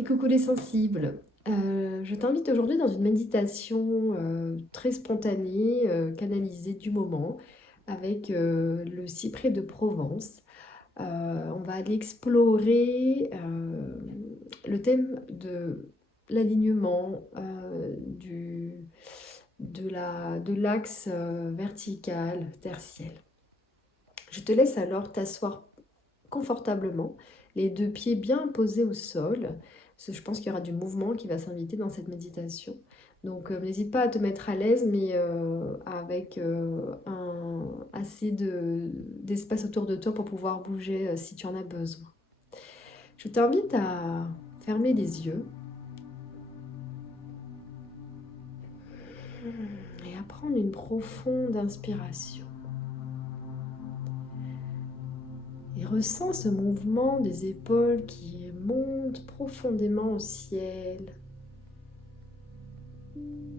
Et coucou les sensibles. Je t'invite aujourd'hui dans une méditation très spontanée, canalisée du moment, avec le cyprès de Provence. On va aller explorer le thème de l'alignement de l'axe vertical tertiel. Je te laisse alors t'asseoir confortablement, les deux pieds bien posés au sol, parce que je pense qu'il y aura du mouvement qui va s'inviter dans cette méditation. Donc n'hésite pas à te mettre à l'aise, mais avec assez d'espace autour de toi pour pouvoir bouger si tu en as besoin. Je t'invite à fermer les yeux et à prendre une profonde inspiration. Et ressens ce mouvement des épaules qui monte profondément au ciel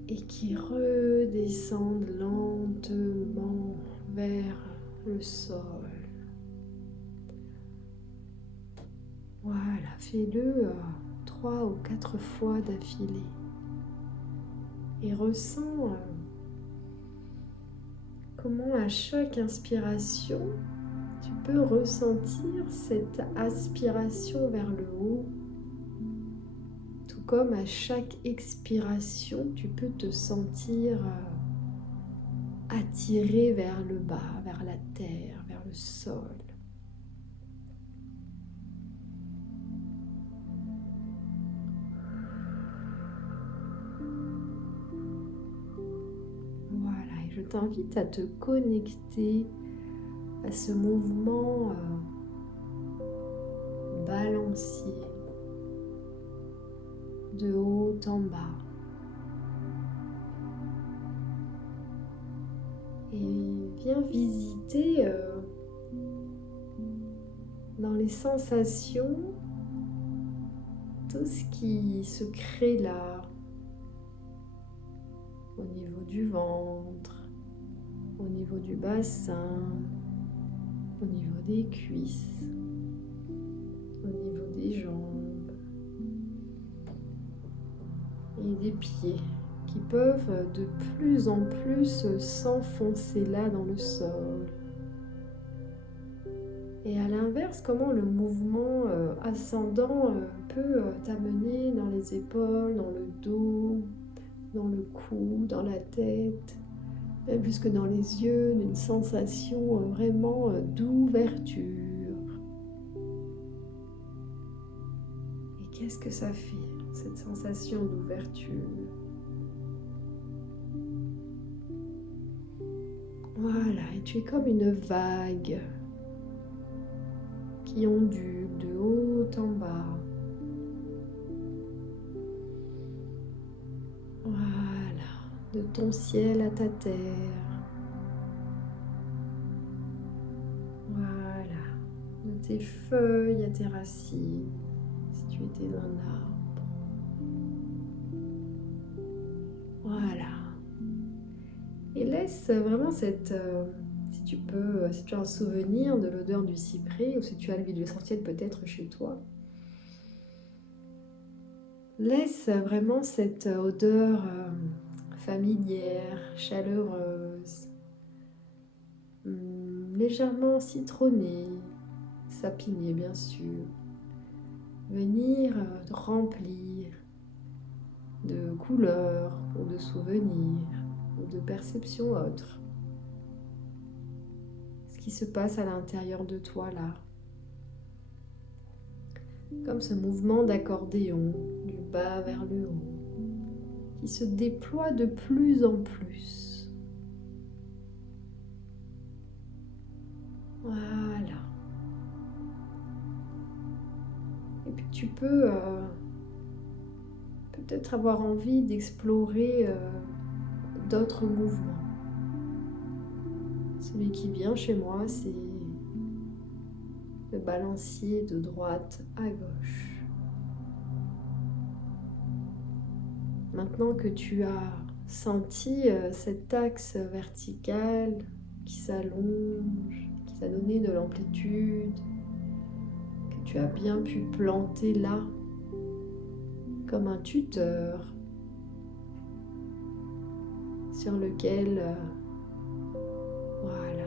et qui redescendent lentement vers le sol. Voilà, fais-le 3 ou 4 fois d'affilée. Et ressens comment à chaque inspiration, tu peux ressentir cette aspiration vers le haut. Tout comme à chaque expiration, tu peux te sentir attiré vers le bas, vers la terre, vers le sol. Voilà, et je t'invite à te connecter à ce mouvement balancier de haut en bas. Et viens visiter dans les sensations tout ce qui se crée là, au niveau du ventre, au niveau du bassin, au niveau des cuisses, au niveau des jambes et des pieds qui peuvent de plus en plus s'enfoncer là dans le sol. Et à l'inverse, comment le mouvement ascendant peut t'amener dans les épaules, dans le dos, dans le cou, dans la tête, même jusque dans les yeux, d'une sensation vraiment d'ouverture. Et qu'est-ce que ça fait, cette sensation d'ouverture? Voilà, et tu es comme une vague qui ondule de haut en bas. Voilà, de ton ciel à ta terre. Voilà, de tes feuilles à tes racines, si tu étais un arbre. Voilà. Et laisse vraiment cette... si tu peux, si tu as un souvenir de l'odeur du cyprès ou si tu as l'huile essentielle peut-être chez toi, laisse vraiment cette odeur familière, chaleureuse, légèrement citronnée, sapinée bien sûr, venir te remplir de couleurs ou de souvenirs ou de perceptions autres. Ce qui se passe à l'intérieur de toi là. Comme ce mouvement d'accordéon du bas vers le haut qui se déploie de plus en plus. Voilà. Et puis tu peux peut-être avoir envie d'explorer d'autres mouvements. Celui qui vient chez moi, c'est le balancier de droite à gauche. Maintenant que tu as senti cet axe vertical qui s'allonge, qui t'a donné de l'amplitude, que tu as bien pu planter là, comme un tuteur sur lequel voilà,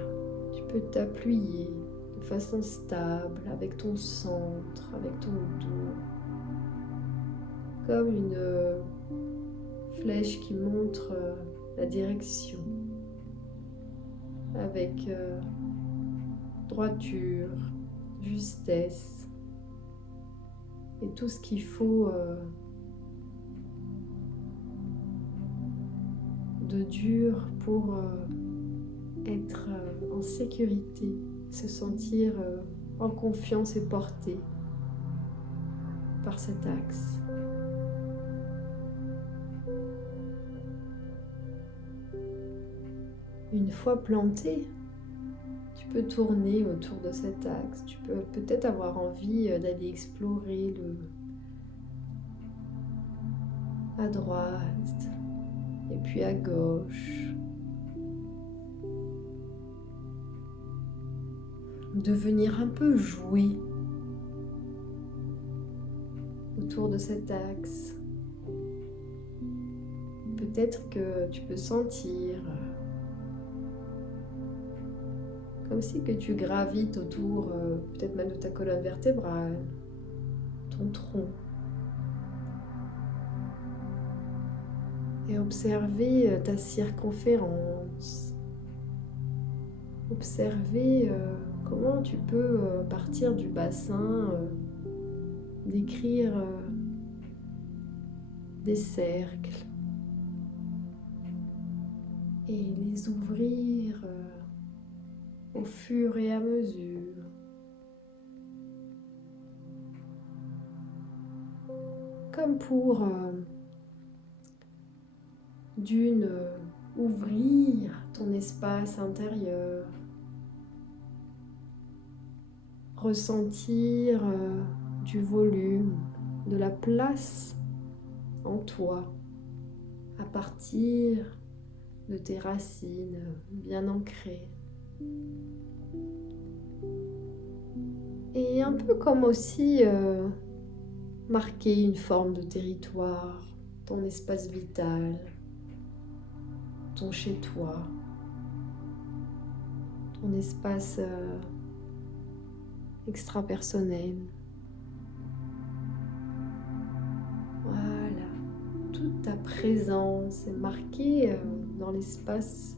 tu peux t'appuyer de façon stable avec ton centre, avec ton dos, comme une flèche qui montre la direction avec droiture, justesse et tout ce qu'il faut de dur pour être en sécurité, se sentir en confiance et porté par cet axe. Une fois planté, tu peux tourner autour de cet axe. Tu peux peut-être avoir envie d'aller explorer à droite et puis à gauche. De venir un peu jouer autour de cet axe. Peut-être que tu peux sentir comme si que tu gravites autour peut-être même de ta colonne vertébrale, ton tronc. Et observer ta circonférence. Observer comment tu peux partir du bassin, décrire des cercles et les ouvrir au fur et à mesure. Comme pour ouvrir ton espace intérieur, ressentir du volume, de la place en toi à partir de tes racines bien ancrées. Et un peu comme aussi marquer une forme de territoire, ton espace vital, ton chez-toi, ton espace extra-personnel. Voilà, toute ta présence est marquée dans l'espace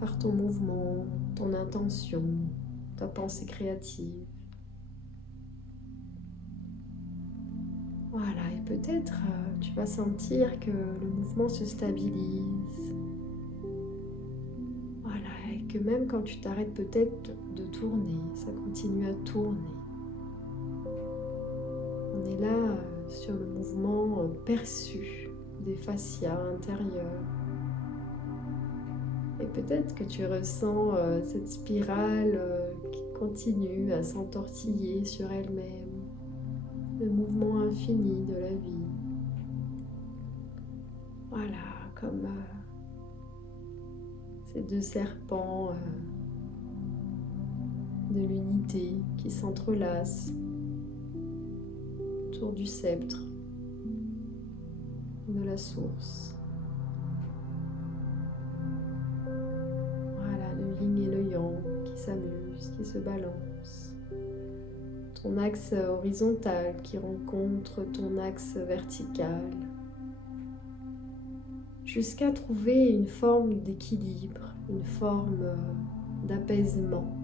par ton mouvement, ton intention, ta pensée créative. Voilà, et peut-être tu vas sentir que le mouvement se stabilise. Voilà, et que même quand tu t'arrêtes peut-être de tourner, ça continue à tourner. On est là sur le mouvement perçu des fascias intérieurs. Et peut-être que tu ressens cette spirale qui continue à s'entortiller sur elle-même. Le mouvement infini de la vie. Voilà, comme ces deux serpents de l'unité qui s'entrelacent autour du sceptre de la source. Voilà, le yin et le yang qui s'amusent, qui se balancent. Ton axe horizontal qui rencontre ton axe vertical, jusqu'à trouver une forme d'équilibre, une forme d'apaisement,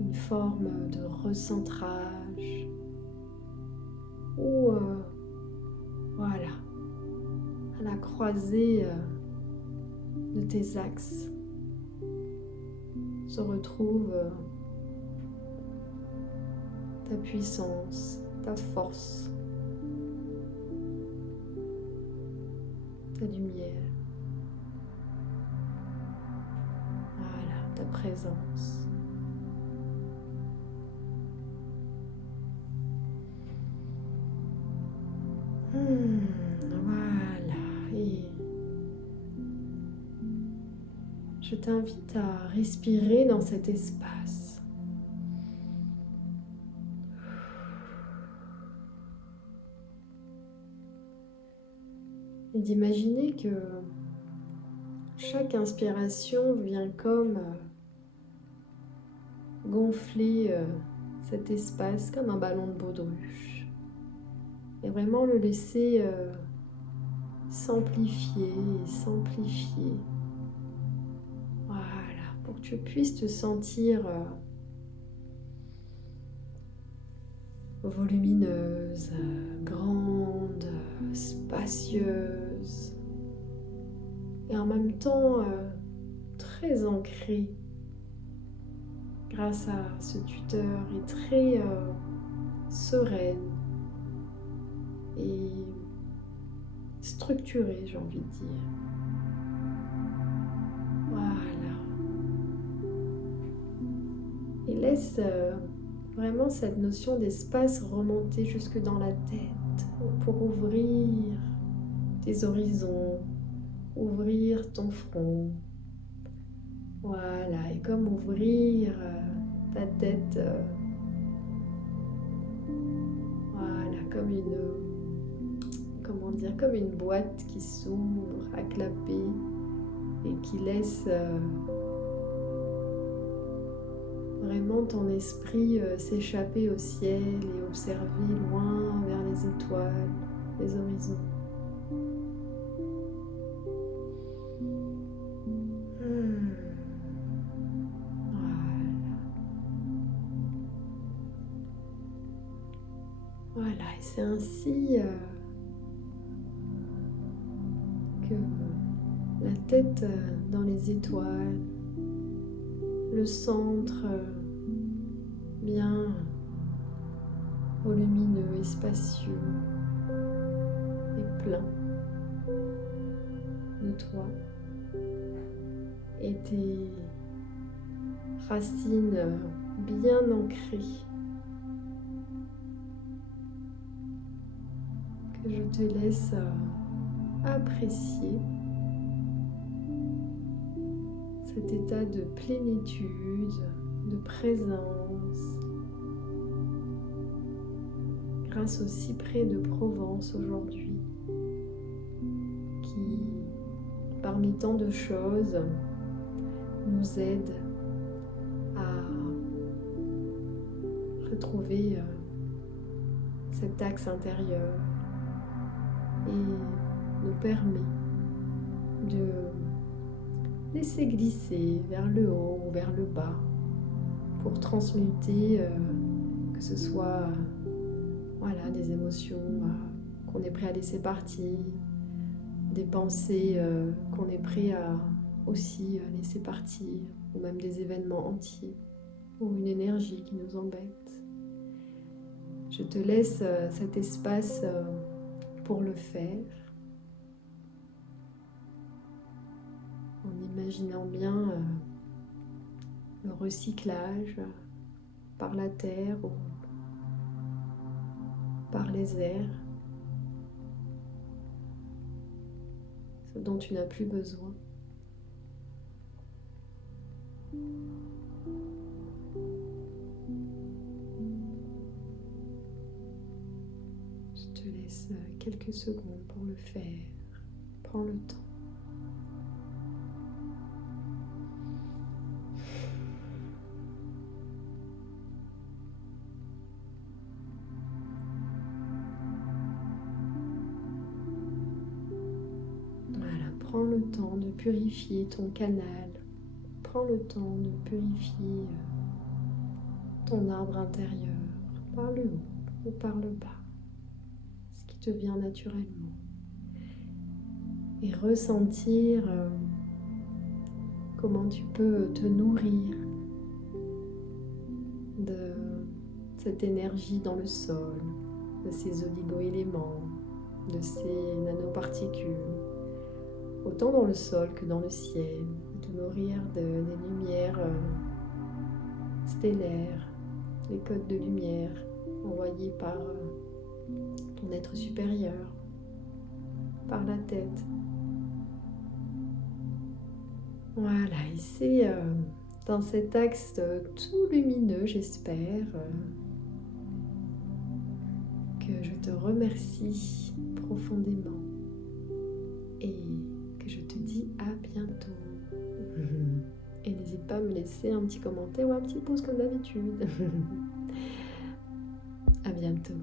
une forme de recentrage, où voilà, à la croisée de tes axes se retrouve ta puissance, ta force, ta lumière, voilà, ta présence. Voilà, et je t'invite à respirer dans cet espace. et d'imaginer que chaque inspiration vient comme gonfler cet espace comme un ballon de baudruche et vraiment le laisser s'amplifier et s'amplifier. Voilà, pour que tu puisses te sentir volumineuse, grande, spacieuse et en même temps très ancrée grâce à ce tuteur et très sereine et structurée, j'ai envie de dire. Voilà. Et laisse vraiment cette notion d'espace remonter jusque dans la tête pour ouvrir tes horizons, ouvrir ton front. Voilà, et comme ouvrir ta tête, voilà, comme comme une boîte qui s'ouvre à clapper et qui laisse vraiment ton esprit s'échapper au ciel et observer loin vers les étoiles, les horizons. Voilà, et c'est ainsi que la tête dans les étoiles, le centre bien volumineux et spacieux et plein de toi, et tes racines bien ancrées, que je te laisse apprécier cet état de plénitude, de présence, grâce au cyprès de Provence aujourd'hui, qui, parmi tant de choses, nous aide à retrouver cet axe intérieur et nous permet de laisser glisser vers le haut ou vers le bas pour transmuter que ce soit voilà, des émotions qu'on est prêt à laisser partir, des pensées qu'on est prêt à aussi laisser partir, ou même des événements entiers ou une énergie qui nous embête. Je te laisse cet espace pour le faire, en imaginant bien le recyclage par la terre ou par les airs, ce dont tu n'as plus besoin. Je te laisse quelques secondes pour le faire. Prends le temps. Voilà, prends le temps de purifier ton canal. Prends le temps de purifier ton arbre intérieur par le haut ou par le bas, ce qui te vient naturellement. Et ressentir comment tu peux te nourrir de cette énergie dans le sol, de ces oligo-éléments, de ces nanoparticules, autant dans le sol que dans le ciel, de te nourrir des lumières stellaires, les codes de lumière envoyés par ton être supérieur, par la tête. Voilà, et c'est dans cet axe tout lumineux, j'espère, que je te remercie profondément pas me laisser un petit commentaire ou un petit pouce comme d'habitude. À bientôt.